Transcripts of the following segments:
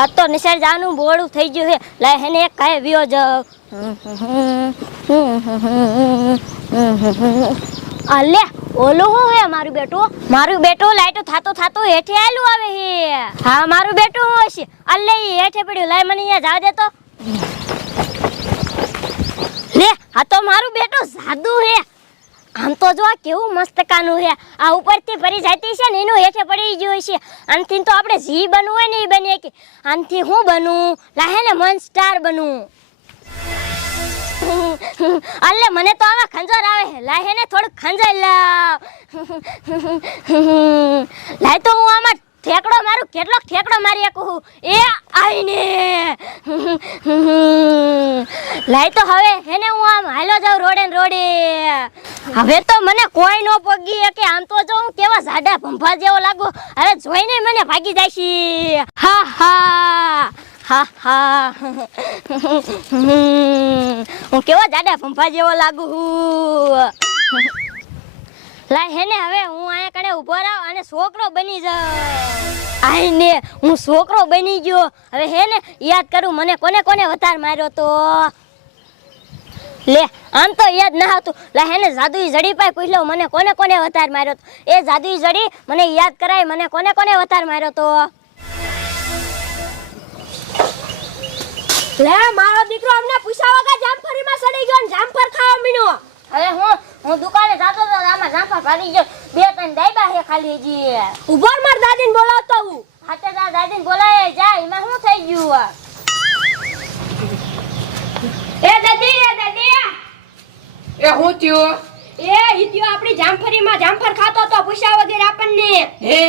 આજ તો નિશાળ જવાનું બોળું થઈ ગયું છે લાય હેને એક વિયોજક વ્યો જાવ આ લે, ઓલું શું હે મારું બેટું? મારું બેટું લાઈટો થાતો થાતો હેઠે આયલું આવે હે. હા, મારું બેટું હું હશે અલે હેઠે પડ્યું. લાય મને અહીંયા જવા દે તો. લે, આ તો મારું બેટું સાદું હે. આમ તો જો કેવું મસ્ત કાનું હે આ ઉપરથી પરી જતી છે ને એનું હેઠે પડી ગયું છે. આનથી તો આપણે જી બનવું હોય ને એ બનીએ કે. આનથી હું બનવું? લાહે ને મન સ્ટાર બનવું. અલ્લે, મને તો આવા ખંજર આવે છે. લાહે ને થોડું ખંજર લાવ. લાય તો હું આમાં ઠેકડો મારું, કેટલોક ઠેકડો મારી શકું એ આઈને. લાય તો હવે હેને હું આમ હાલો જાઉં રોડે રોડે. હવે તો મને કોઈ નો પગી કે આમ તો જો હું કેવા જાડા ભંભા જેવો લાગુ. હવે જોઈને મને ભાગી જાય હા હા. હા હા. કેવા જાડા ભંભા જેવો લાગુ લાય હેને હવે હું અહીંયા કણે ઊભો રહું અને છોકરો બની જાઉં. આઈને હું છોકરો બની ગયો. હવે હે ને, યાદ કરું મને કોને કોને વધાર માર્યો તો? લે આમ તો યાદ ના આવતું. લે હેને જાદુઈ જડી પાય પૂછ લઉં મને કોને કોને વતાર માર્યો તો? એ જાદુઈ જડી મને યાદ કરાય મને કોને કોને વતાર માર્યો તો? લે મારો દીકરો અમને પૂછ્યા વગર જામફળીમાં સડી ગયો ને જામફળ ખાવા મીનો અરે હું હું દુકાને જાતો તો આમાં જામફર પાડી ગયો. બે ત્રણ દાયબા હે ખાલી હજી. ઊભો માર દાદીને બોલાવતો હું. હાથે દા દાદીને બોલાય જાય એમાં શું થઈ ગયું? એ દાદી એ દાદી. એ હું થયો? એ હિત્યો આપણી જામફળીમાં. જામફળ ખાતો તો પૂછ્યા વગેરે આપણને. હે?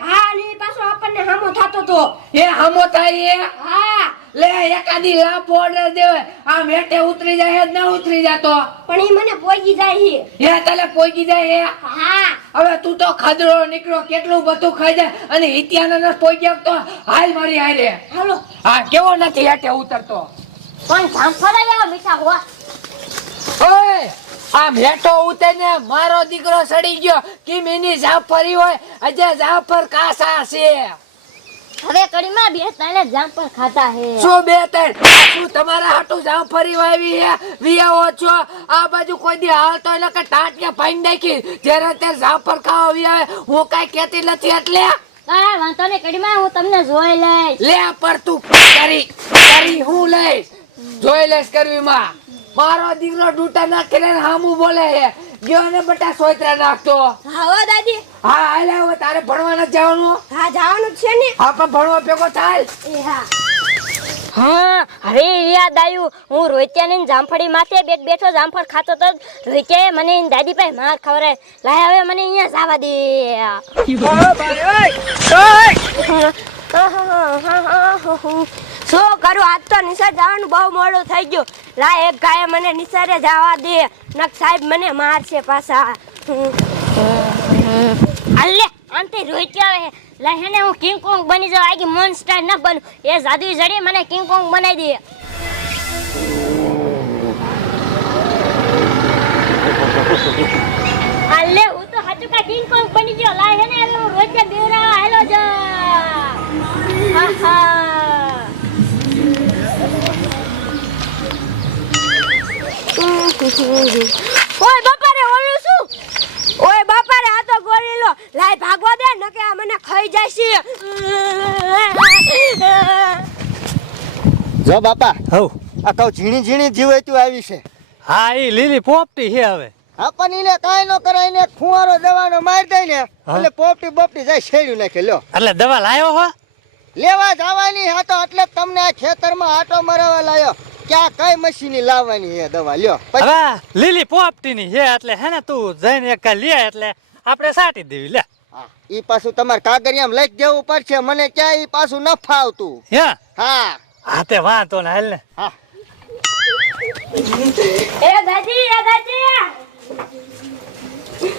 હા ને પાછો આપણને હામો થાતો તો હે હામો થાય એ? હા. લે એકાદી લાપ ઓર્ડર દેવે આમ હેઠે ઉતરી જાય જ ના ઉતરી જાતો. પણ ઈ મને પોઈગી જાય હે. તલે પોઈગી જાય હે? હા. હવે તું તો ખાધરો નીકળો કેટલું બધું ખાઈ જાય. અને હિતિયાના ન પોગ્યા તો હાલ મારી હારે. હાલો. હા કેવો નથી હેઠે ઉતરતો. પણ જામફળ મીઠા હોવા. ઓય આમ હેઠો ઉતરીને મારો દીકરો સડી ગયો. કે એની જાફરી હોય? અજે જાફર કાસા છે. હવે કડીમાં બે ત્રણ જામફળ ખાતા હે. શું બે ત્રણ શું તમારા હાટુ જામફળી વાવી હે? વિયાઓ છો? આ બાજુ કોઈ દી હાલતો એટલે કે ટાટિયા પાઈ નાખી. જ્યારે તે જામફળ ખાવા વિયાવે હું કાઈ કહેતી નથી એટલે? કાંઈ વાંધો નહીં કડીમાં હું તમને જોઈ લઈશ. લે પર તું કરી કરી હું લઈશ. જોઈ લઈશ કરવી માં મારો દીકરો ડૂટા નાખીને હામું બોલે છે. ગયો ને બટા સોયત્રા નાખતો. હા દાદી. હા હાલે હવે તારે ભણવા નથી જવાનું? હા જવાનું જ છે ને. હા પણ ભણવા ભેગો થાય. એ હા. હા હવે યાદ આવ્યું હું રોહિત્યાની જામફળી માથે બેઠ બેઠો જામફળ ખાતો તો રોહિત્યાએ મને દાદી પાસે માર ખવરે લાય હવે મને અહીંયા જવા દે. શું કરું, આજ તો નિશાળ જવાનું બહુ મોડું થઈ ગયું. લા, એક ગાય મને નિશાળે જવા દે. નક સાહેબ મને મારશે પાછા. અલ્લે અંતે રોહિત્યા આવે લાય હેને હું કિંગ કોંગ બની જાઉં. આગી મોન્સ્ટર ન બનું. એ જાદુ જડી મને કિંગ કોંગ બનાવી દે અલ્લે હું તો હાચુકા કિંગ કોંગ બની ગયો. લાય હેને હું રોહિત્યા બેવરા હેલો જા. ઓય બાપા રે ઓલું શું ઓય બાપા રે આ તો ગોરીલો લાય ભાગવા દે ન કે આ મને ખાઈ જશે. જો બાપા. હવ આ કઉ ઝીણી ઝીણી જીવતું આવી છે. હા એ લીલી પોપટી છે હવે. આપણ એને કાંઈ ન કરાય ને ફુવારો દવાનો મારી દે ને હા. એટલે પોપટી બોપટી જાય શેડ્યું નાખે લ્યો. એટલે દવા લાવ્યો હો? લેવા જવાની હા તો એટલે તમને આ ખેતરમાં આટો મરાવા લાયો. ક્યાં કઈ મશીની લાવવાની છે દવા? લ્યો હવે લીલી પોપટી ની છે એટલે હે ને તું જઈને એક લે એટલે આપણે સાટી દેવી લે. હા, ઈ પાછું તમારે કાગરિયામ લઈ દેવું પડશે મને ક્યાં ઈ પાછું ન ફાવતું. હે? હા. હા તે વાંધો ને હાલ ને. હા. એ દાદી એ દાદી.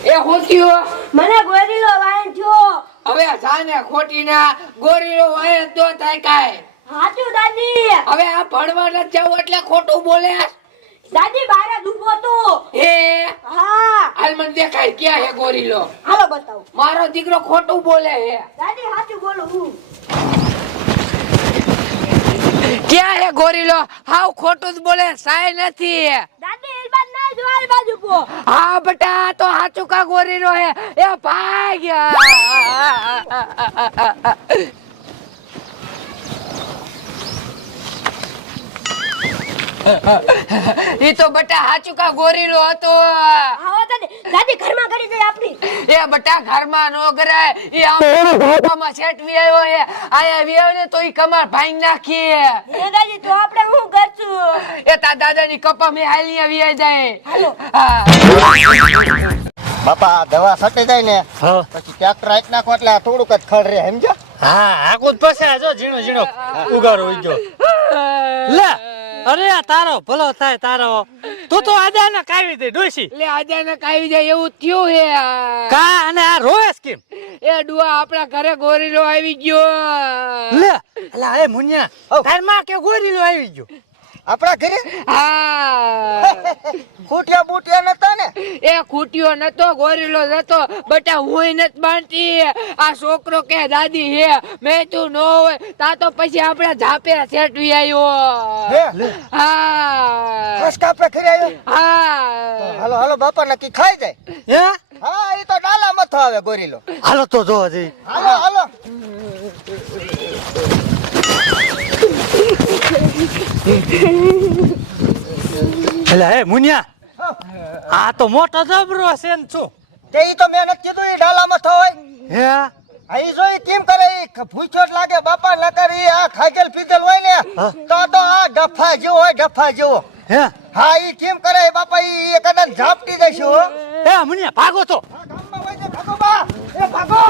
એ હું થયું મને ગોરીલો વાયન થયો હવે જાને ખોટી ના ગોરીલો વાયન તો થાય કાય હાચું દાદી. હવે આ ભણવા નથી જાવ એટલે ખોટું બોલે દાદી બારે દુખો તો હે? હા. હાલ મને દેખાય ક્યાં હે ગોરીલો? હાલો બતાવો. મારો દીકરો ખોટું બોલે હે. દાદી હાચું બોલું હું. ગોરીલો? હાવ ખોટું જ બોલે સાય નથી દાદી એ બાદ ના જો આ બાજુ પો. હા બટા તો હાચું કા ગોરીલો હે? એ ભાગ્યા. ઈ તો બટા હાચુકા ગોરીલો હતો. આવો તને દાદી ઘરમાં કરી જાય આપણી. એ બટા ઘરમાં નો કરાય એ આમ ભાપામાં સેટવી આવ્યો હે આયા વી આવ્યો ને તો ઈ કમાર ભાઈ નાખી એ. દાદી તો આપણે હું કરશું? એ તા દાદાની કપા મે હાલી આવી જાય. હાલો. બાપા દવા સટી જાય ને? પછી ટ્રેક્ટર રાખ નાખો એટલે થોડુંક જ ખડ રહે સમજો હા જ પછી આજો જો ઝીણો ઝીણો ઉગારો ઉગ્યો. લે. અરે આ તારો ભલો થાય તારો. તું તો આજે આવી કાવી દે ડોસી લે અચાનક આવી જાય એવું થયું હે કા અને આ રોએસ કેમ? એ ડુઆ આપણા ઘરે ગોરીલો આવી ગયો. લે અલા એ મુન્યા તારમાં કે ગોરીલો આવી ગયો? આપણા ઘરે? હા. ખૂટિયા બૂટિયા નતા ને? એ ખૂટિયો નતો ગોરીલો નતો બટા હું નત બાંધતી. આ છોકરો કે દાદી હે મેં તું નો હોય તા તો પછી આપણે ઝાપે સેટવી આવ્યો હા? ફર્સ્ટ આપણે ઘરે આવ્યો હા. હાલો હાલો બાપા નક્કી ખાઈ જાય? હે? હા એ તો ડાલા મથો આવે ગોરીલો. હાલો તો જોવા જઈ હાલો હાલો. એટલે હે મુનિયા આ તો મોટો જબરો છે ને છો. તે ઈ તો મેં કીધું ઈ ડાલામાં થોય હે? આઈ જોઈ કેમ કરે ઈ ભૂછોટ લાગે બાપા નકર ઈ આ ખાગેલ પીધેલ હોય ને તો તો આ ડફા જેવો હોય ડફા જેવો. હે? હા ઈ કેમ કરે બાપા ઈ કદાચ ઝાપટી દેશો હે. મુનિયા મુન્યા ભાગો તો. ભાગો બા એ ભાગો.